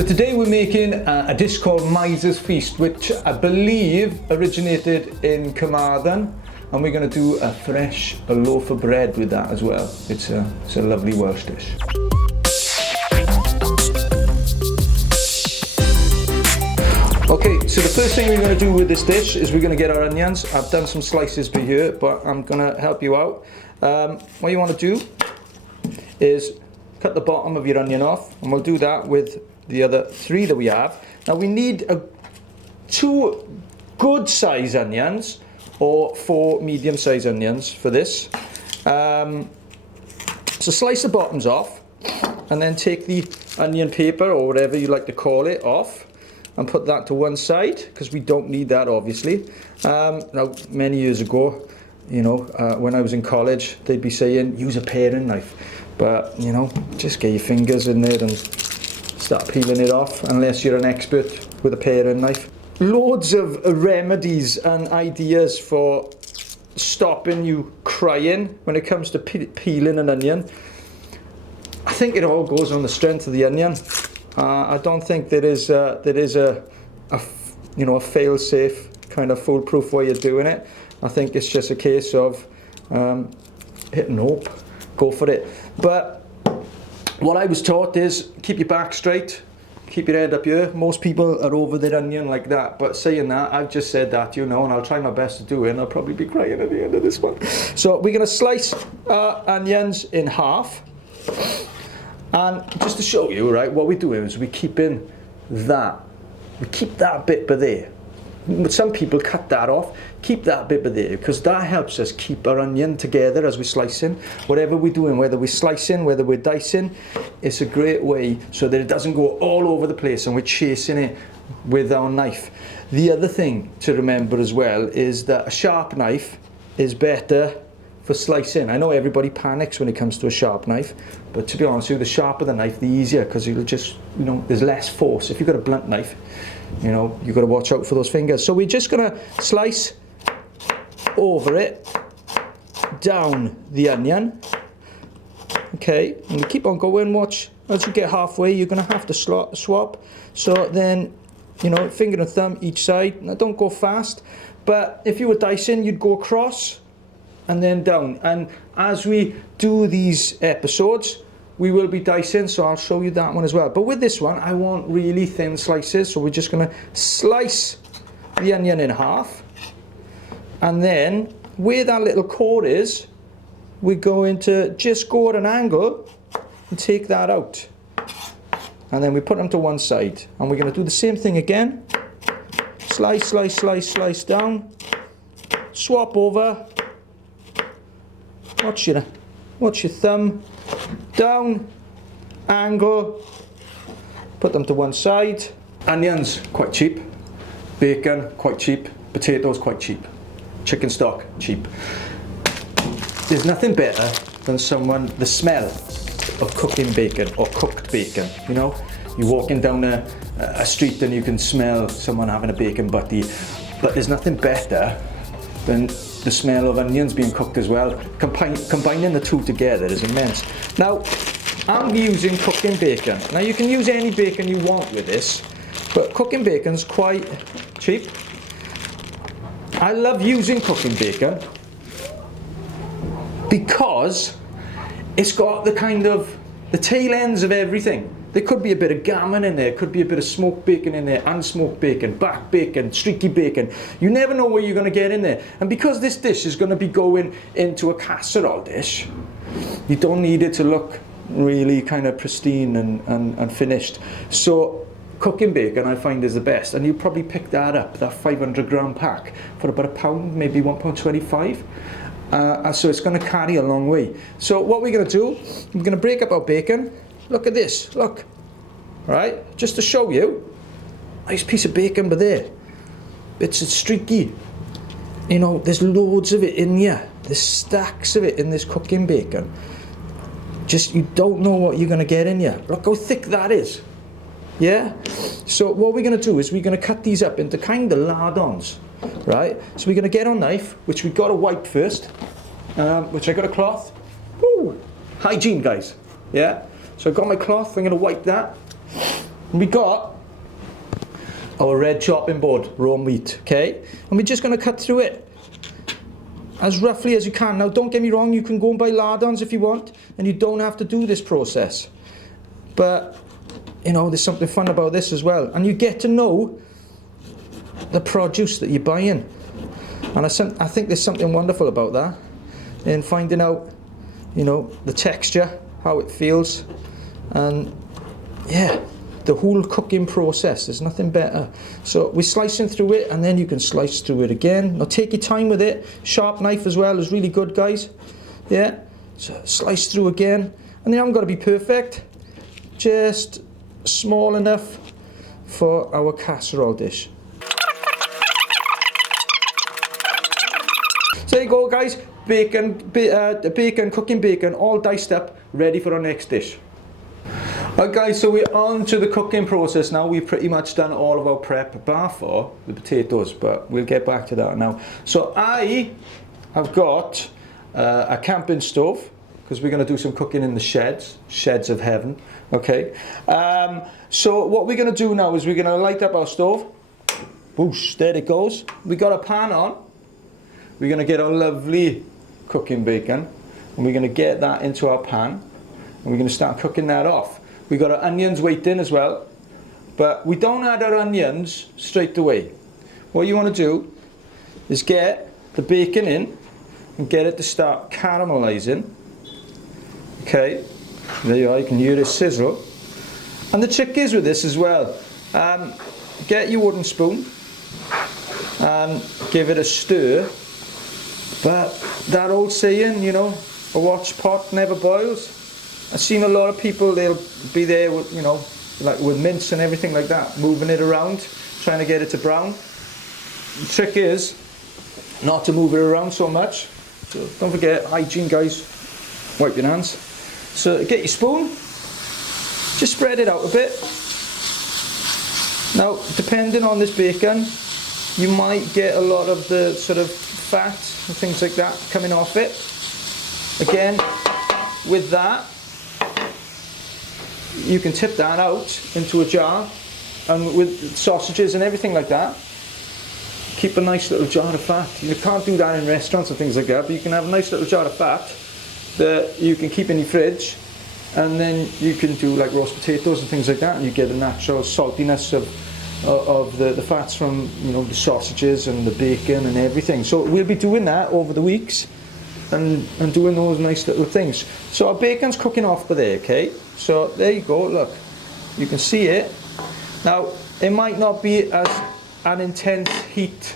So today we're making a dish called Miser's Feast, which I believe originated in Carmarthen, and we're going to do a fresh loaf of bread with that as well. It's a lovely Welsh dish. Okay, so the first thing we're going to do with this dish is we're going to get our onions. I've done some slices by here, but I'm going to help you out. What you want to do is cut the bottom of your onion off, and we'll do that with the other 3 that we have. Now we need 2 good size onions or 4 medium size onions for this. So slice the bottoms off and then take the onion paper or whatever you like to call it off and put that to one side, because we don't need that obviously. Now many years ago, you know, when I was in college, they'd be saying use a paring knife, but you know, just get your fingers in there and start peeling it off, unless you're an expert with a paring knife. Loads of remedies and ideas for stopping you crying when it comes to peeling an onion. I think it all goes on the strength of the onion. I don't think there is a fail-safe kind of foolproof way of doing it. I think it's just a case of hitting hope, go for it. But what I was taught is keep your back straight, keep your head up here. Most people are over their onion like that, but saying that, I've just said that, you know, and I'll try my best to do it, and I'll probably be crying at the end of this one. So we're going to slice our onions in half, and just to show you, right, what we're doing is we keep that bit by there. Some people cut that off, keep that bit by there, because that helps us keep our onion together as we're slicing. Whatever we're doing, whether we're slicing, whether we're dicing, it's a great way so that it doesn't go all over the place and we're chasing it with our knife. The other thing to remember as well is that a sharp knife is better for slicing. I know everybody panics when it comes to a sharp knife, but to be honest with you, the sharper the knife, the easier, because it'll just, you know, there's less force. If you've got a blunt knife, you know, you've got to watch out for those fingers. So we're just going to slice over it, down the onion. Okay, and we keep on going. Watch, as you get halfway, you're going to have to swap. So then, you know, finger and thumb each side. Now don't go fast, but if you were dicing, you'd go across and then down. And as we do these episodes, we will be dicing, so I'll show you that one as well. But with this one, I want really thin slices, so we're just going to slice the onion in half. And then, where that little core is, we're going to just go at an angle and take that out. And then we put them to one side. And we're going to do the same thing again. Slice, slice, slice, slice down. Swap over. Watch your thumb. Down, angle, put them to one side. Onions, quite cheap. Bacon, quite cheap. Potatoes, quite cheap. Chicken stock, cheap. There's nothing better than the smell of cooking bacon or cooked bacon, you know? You're walking down a street and you can smell someone having a bacon butty, but there's nothing better than the smell of onions being cooked as well. Combining the two together is immense. Now, I'm using cooking bacon. Now, you can use any bacon you want with this, but cooking bacon's quite cheap. I love using cooking bacon because it's got the tail ends of everything. There could be a bit of gammon in there, could be a bit of smoked bacon in there, unsmoked bacon, back bacon, streaky bacon. You never know what you're going to get in there. And because this dish is going to be going into a casserole dish, you don't need it to look really kind of pristine and finished. So cooking bacon I find is the best, and you probably pick that up, that 500 gram pack, for about £1, maybe £1.25. So it's going to carry a long way. So what we're going to do, we're going to break up our bacon. Look at this, look. All right, just to show you, nice piece of bacon by there. It's streaky. You know, there's loads of it in here. There's stacks of it in this cooking bacon. Just, you don't know what you're going to get in here. Look how thick that is. Yeah? So what we're going to do is we're going to cut these up into kind of lardons. Right? So we're going to get our knife, which we've got to wipe first. Which I got a cloth. Woo! Hygiene, guys. Yeah? So I've got my cloth, I'm going to wipe that. We got our red chopping board, raw meat, okay? And we're just going to cut through it as roughly as you can. Now don't get me wrong, you can go and buy lardons if you want, and you don't have to do this process. But, you know, there's something fun about this as well. And you get to know the produce that you're buying. And I think there's something wonderful about that, in finding out, you know, the texture, how it feels, and yeah, the whole cooking process. There's nothing better. So we're slicing through it, and then you can slice through it again. Now take your time with it. Sharp knife as well is really good, guys. Yeah, so slice through again, and they haven't got to be perfect, just small enough for our casserole dish. So there you go, guys. Bacon, cooking bacon, all diced up, ready for our next dish. Right, guys, so we're on to the cooking process now. We've pretty much done all of our prep bar for the potatoes, but we'll get back to that now. So I have got a camping stove, because we're going to do some cooking in the sheds of heaven, okay? So what we're going to do now is we're going to light up our stove. Whoosh, there it goes. We got a pan on. We're going to get our lovely cooking bacon, and we're going to get that into our pan, and we're going to start cooking that off. We got our onions waiting as well, but we don't add our onions straight away. What you want to do is get the bacon in and get it to start caramelizing. Okay, there you are, you can hear it sizzle. And the trick is with this as well, get your wooden spoon and give it a stir. But that old saying, you know, a watch pot never boils. I've seen a lot of people, they'll be there with, you know, like with mince and everything like that, moving it around, trying to get it to brown. The trick is not to move it around so much. So don't forget, hygiene, guys, wipe your hands. So get your spoon, just spread it out a bit. Now, depending on this bacon, you might get a lot of the sort of fat and things like that coming off it. Again, with that, you can tip that out into a jar, and with sausages and everything like that, keep a nice little jar of fat. You can't do that in restaurants and things like that, but you can have a nice little jar of fat that you can keep in your fridge, and then you can do like roast potatoes and things like that, and you get the natural saltiness of the fats from, you know, the sausages and the bacon and everything. So we'll be doing that over the weeks and doing those nice little things. So our bacon's cooking off by there, okay? So there you go, look, you can see it. Now it might not be as an intense heat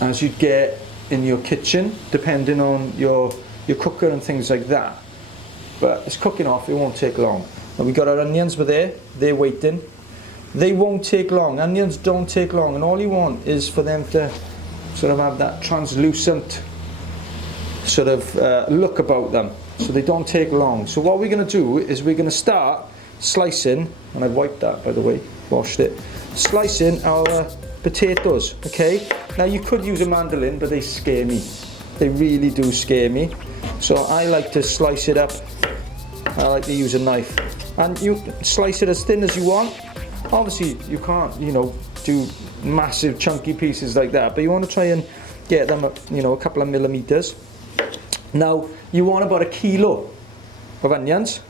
as you'd get in your kitchen, depending on your cooker and things like that, but it's cooking off, it won't take long. Now we got our onions by there, they're waiting. They won't take long, onions don't take long, and all you want is for them to sort of have that translucent sort of look about them, so they don't take long. So what we're going to do is we're going to start slicing, and I wiped that by the way, washed it, slicing our potatoes, okay? Now you could use a mandolin, but they scare me. They really do scare me. So I like to slice it up. I like to use a knife. And you slice it as thin as you want. Obviously you can't, you know, do massive chunky pieces like that, but you want to try and get them, you know, a couple of millimeters. Now you want about 1 kilo of onions.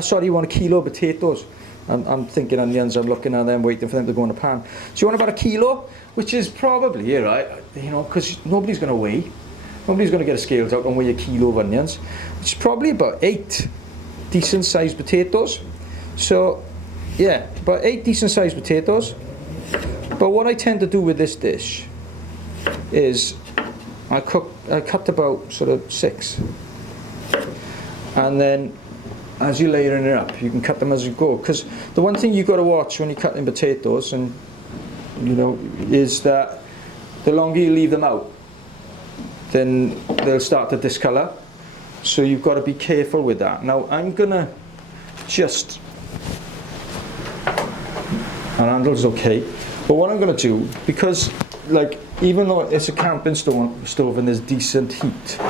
Sorry, you want 1 kilo of potatoes. I'm thinking onions, I'm looking at them, waiting for them to go in the pan. So you want about 1 kilo, which is probably, right, you know, because nobody's going to weigh. Nobody's going to get a scales out and weigh 1 kilo of onions. It's probably about 8 decent sized potatoes. So yeah, about 8 decent sized potatoes. But what I tend to do with this dish is I cut about sort of 6. And then as you're layering it up, you can cut them as you go. Because the one thing you've got to watch when you're cutting potatoes, and you know, is that the longer you leave them out, then they'll start to discolour. So you've got to be careful with that. Now I'm gonna just, our handle's okay, but what I'm gonna do, because like even though it's a camping stove and there's decent heat,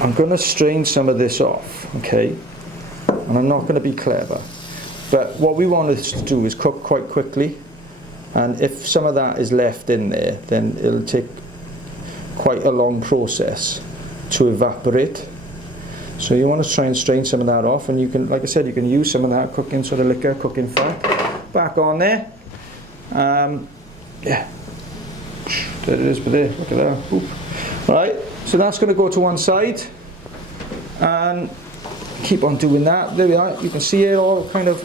I'm gonna strain some of this off, okay? And I'm not gonna be clever. But what we want this to do is cook quite quickly, and if some of that is left in there, then it'll take quite a long process to evaporate. So you want to try and strain some of that off, and you can, like I said, you can use some of that cooking sort of liquor, cooking fat back on there. Yeah, there it is, but there, look at that. Oop. Right, so that's going to go to one side, and keep on doing that. There we are. You can see it all kind of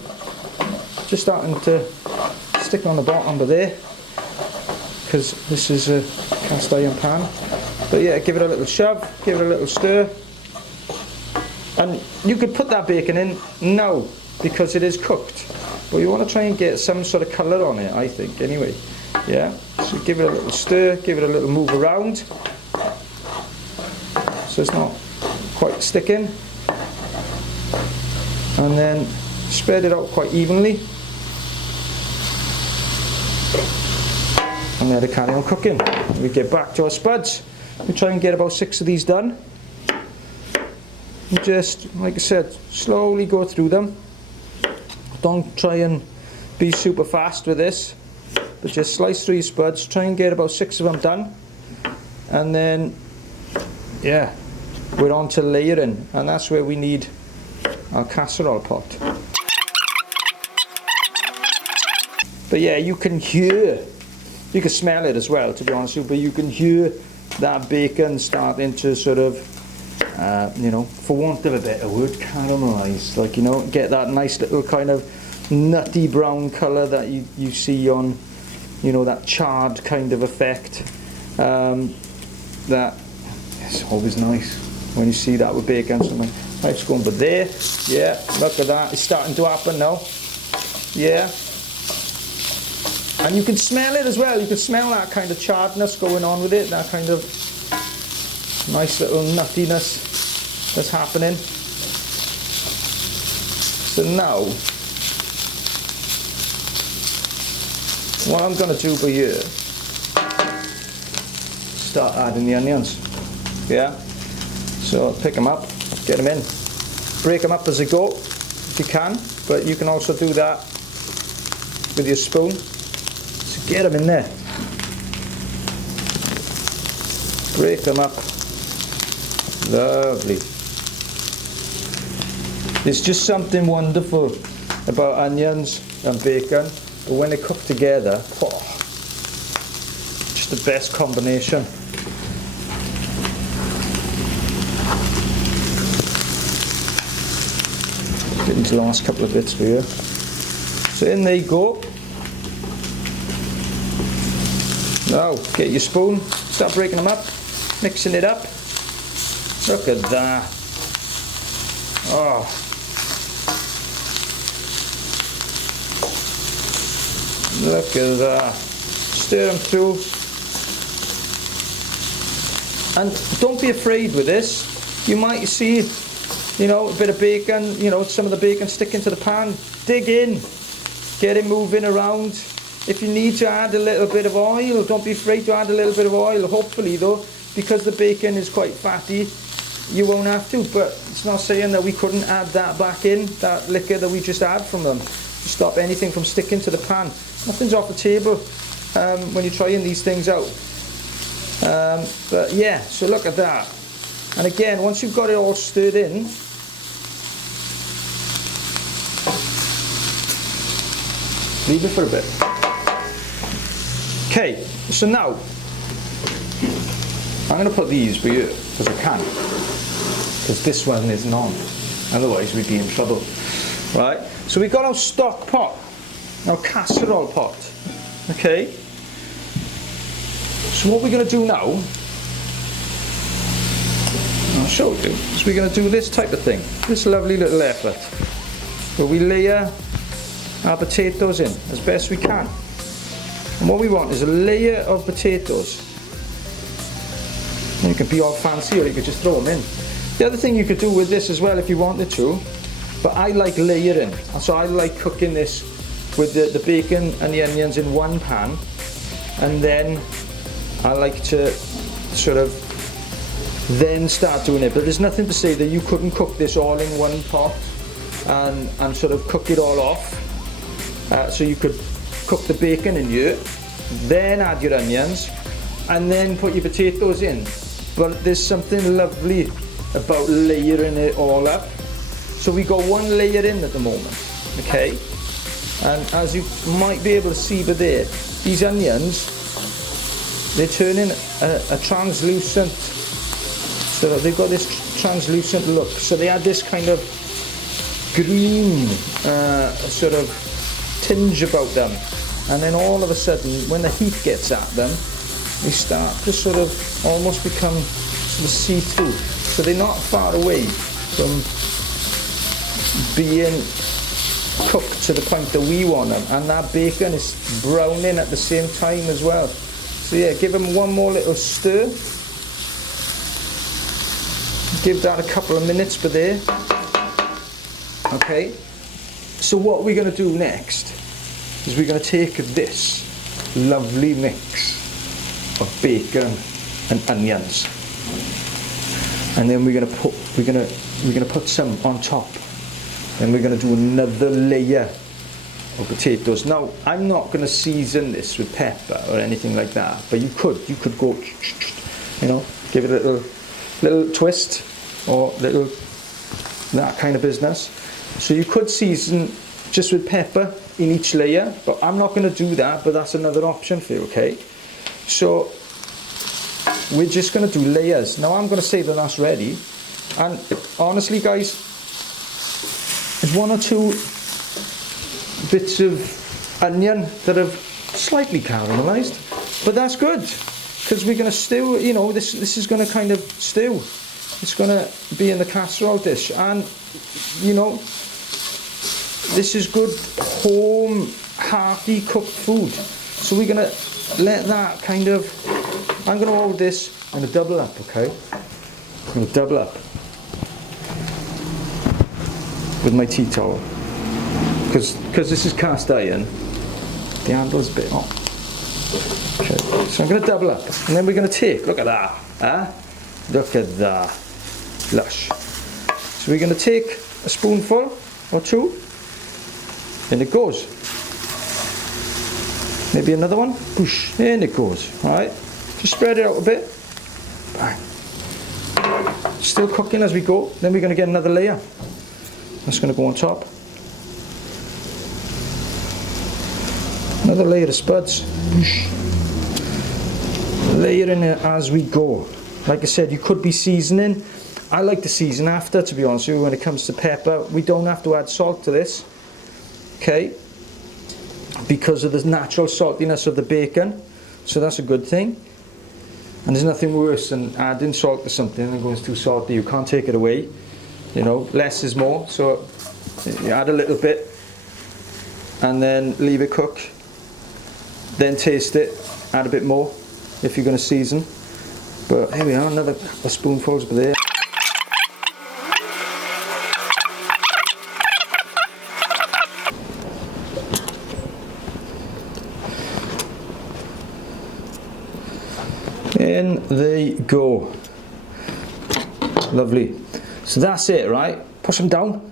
just starting to stick on the bottom of there, because this is a cast iron pan. But yeah, give it a little shove, give it a little stir, and you could put that bacon in now because it is cooked, but you want to try and get some sort of colour on it, I think, anyway. Yeah, so give it a little stir, give it a little move around so it's not quite sticking, and then spread it out quite evenly, and let it carry on cooking. We get back to our spuds. We try and get about 6 of these done, and just, like I said, slowly go through them. Don't try and be super fast with this, but just slice through your spuds, try and get about 6 of them done, and then yeah, we're on to layering, and that's where we need our casserole pot. But yeah, you can hear, you can smell it as well, to be honest with you, but you can hear that bacon starting to sort of, you know, for want of a better word, caramelise, like, you know, get that nice little kind of nutty brown colour that you see on, you know, that charred kind of effect. That is always nice when you see that with bacon. So my wife's going, but there, yeah, look at that, it's starting to happen now. Yeah, and you can smell it as well. You can smell that kind of charredness going on with it, that kind of nice little nuttiness that's happening. So now, what I'm going to do for you, start adding the onions. Yeah, so pick them up, get them in, break them up as they go if you can, but you can also do that with your spoon. So get them in there, break them up. Lovely. There's just something wonderful about onions and bacon, but when they cook together, oh, just the best combination. Get into the last couple of bits for you. So in there you go. Now get your spoon, start breaking them up, mixing it up. Look at that. Oh. Look at that. Stir them through. And don't be afraid with this. You might see, you know, a bit of bacon, you know, some of the bacon sticking to the pan. Dig in. Get it moving around. If you need to add a little bit of oil, don't be afraid to add a little bit of oil. Hopefully though, because the bacon is quite fatty, you won't have to, but it's not saying that we couldn't add that back in, that liquor that we just had from them, to stop anything from sticking to the pan. Nothing's off the table when you're trying these things out. But yeah, so look at that. And again, once you've got it all stirred in, leave it for a bit. Okay, so now, I'm going to put these for you, because I can. Because this one isn't on, otherwise we'd be in trouble. Right, so we've got our stock pot, our casserole pot. Okay, so what we're going to do now, I'll show you, is we're going to do this type of thing, this lovely little effort, where we layer our potatoes in as best we can. And what we want is a layer of potatoes. And you can be all fancy, or you could just throw them in. The other thing you could do with this as well if you wanted to, but I like layering, and so I like cooking this with the bacon and the onions in one pan, and then I like to sort of then start doing it. But there's nothing to say that you couldn't cook this all in one pot and sort of cook it all off. So you could cook the bacon in here, then add your onions, and then put your potatoes in. But there's something lovely about layering it all up. So we got one layer in at the moment, okay? And as you might be able to see by there, these onions, they're turning a translucent, so they've got this translucent look. So they had this kind of green sort of tinge about them. And then all of a sudden, when the heat gets at them, they start to sort of almost become sort of see-through. So they're not far away from being cooked to the point that we want them. And that bacon is browning at the same time as well. So yeah, give them one more little stir. Give that a couple of minutes per there. Okay. So what we're going to do next is we're going to take this lovely mix of bacon and onions, and then we're going to put some on top. Then we're going to do another layer of potatoes. Now I'm not going to season this with pepper or anything like that, but you could go, you know, give it a little twist or little that kind of business. So you could season just with pepper in each layer, but I'm not going to do that, but that's another option for you, okay? So we're just going to do layers. Now I'm going to say that that's ready, and honestly guys, there's one or two bits of onion that have slightly caramelized, but that's good, because we're going to stew, you know, this is going to kind of stew. It's going to be in the casserole dish, and you know, this is good home hearty cooked food. So we're going to let that kind of, I'm going to hold this and a double up, okay? I'm going to double up with my tea towel, because this is cast iron, the handle's a bit hot. Okay, so I'm going to double up, and then we're going to take, look at that, huh? Look at that, lush. So we're going to take a spoonful or two, and it goes. Maybe another one, push, and it goes. All right, just spread it out a bit. Bang. Still cooking as we go. Then we're going to get another layer. That's going to go on top. Another layer of spuds. Push. Layering it as we go. Like I said, you could be seasoning. I like to season after, to be honest with you, when it comes to pepper. We don't have to add salt to this, okay, because of the natural saltiness of the bacon, so that's a good thing. And there's nothing worse than adding salt to something and going, it's too salty. You can't take it away, you know, less is more. So you add a little bit and then leave it cook, then taste it, add a bit more if you're going to season. But here we are, another couple of spoonfuls over there. In they go. Lovely. So that's it, right? Push them down.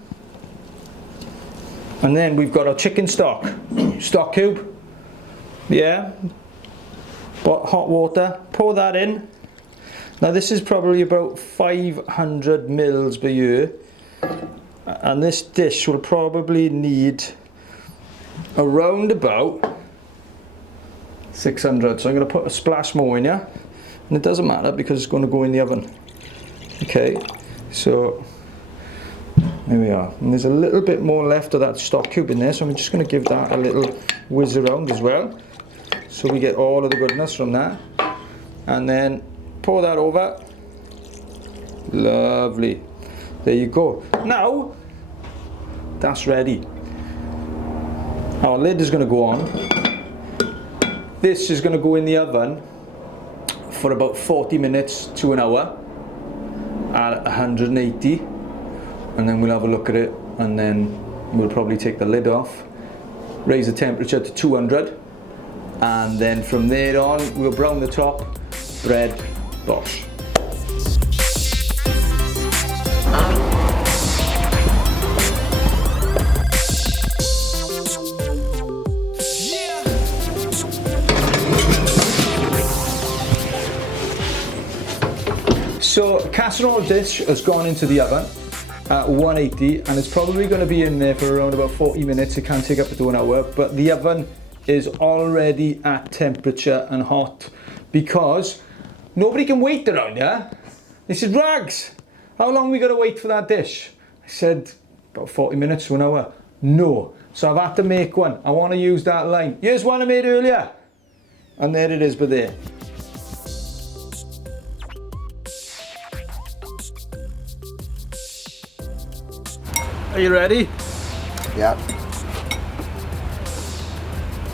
And then we've got our chicken stock. Stock cube. Yeah. But hot water. Pour that in. Now this is probably about 500 mils per year. And this dish will probably need around about 600. So I'm going to put a splash more in here. And it doesn't matter because it's going to go in the oven. Okay, so there we are. And there's a little bit more left of that stock cube in there, so I'm just going to give that a little whiz around as well, so we get all of the goodness from that. And then pour that over. Lovely. There you go. Now that's ready. Our lid is going to go on. This is going to go in the oven for about 40 minutes to an hour at 180, and then we'll have a look at it, and then we'll probably take the lid off, raise the temperature to 200, and then from there on we'll brown the top. Bread, bosh. So casserole dish has gone into the oven at 180 and it's probably going to be in there for around about 40 minutes. It can take up to an hour, but the oven is already at temperature and hot because nobody can wait around here. They said, Rags, how long we got to wait for that dish? I said, about 40 minutes to an hour. No. So I've had to make one. I want to use that line. Here's one I made earlier. And there it is, but there. Are you ready? Yeah.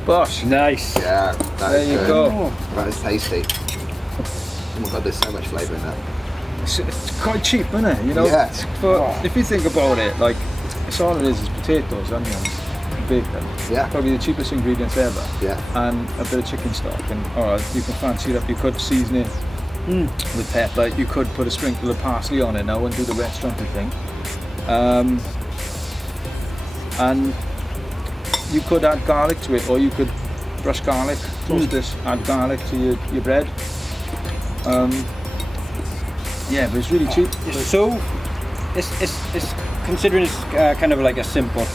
Bosh. Nice. Yeah, There you go. That is tasty. Oh my god, there's so much flavour in that. It's quite cheap, isn't it? You know, Yeah. if you think about it, like, it's all it is potatoes, onions, bacon. Yeah. Probably the cheapest ingredients ever. Yeah. And a bit of chicken stock. And you can fancy it up. You could season it with pepper. You could put a sprinkle of parsley on it now and do the restauranty thing. And you could add garlic to it, or you could brush garlic, toast this, add garlic to your bread. Yeah, but it's really cheap. It's considering it's kind of like a simple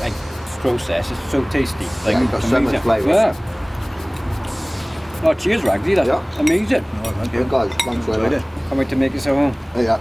like process. It's so tasty. Like Yeah, it's got so much flavour. Yeah. Oh, cheers, Ragsy. That's Yeah. amazing. Oh, thank Good guys, thanks very much. Can't wait to make it at home. Yeah.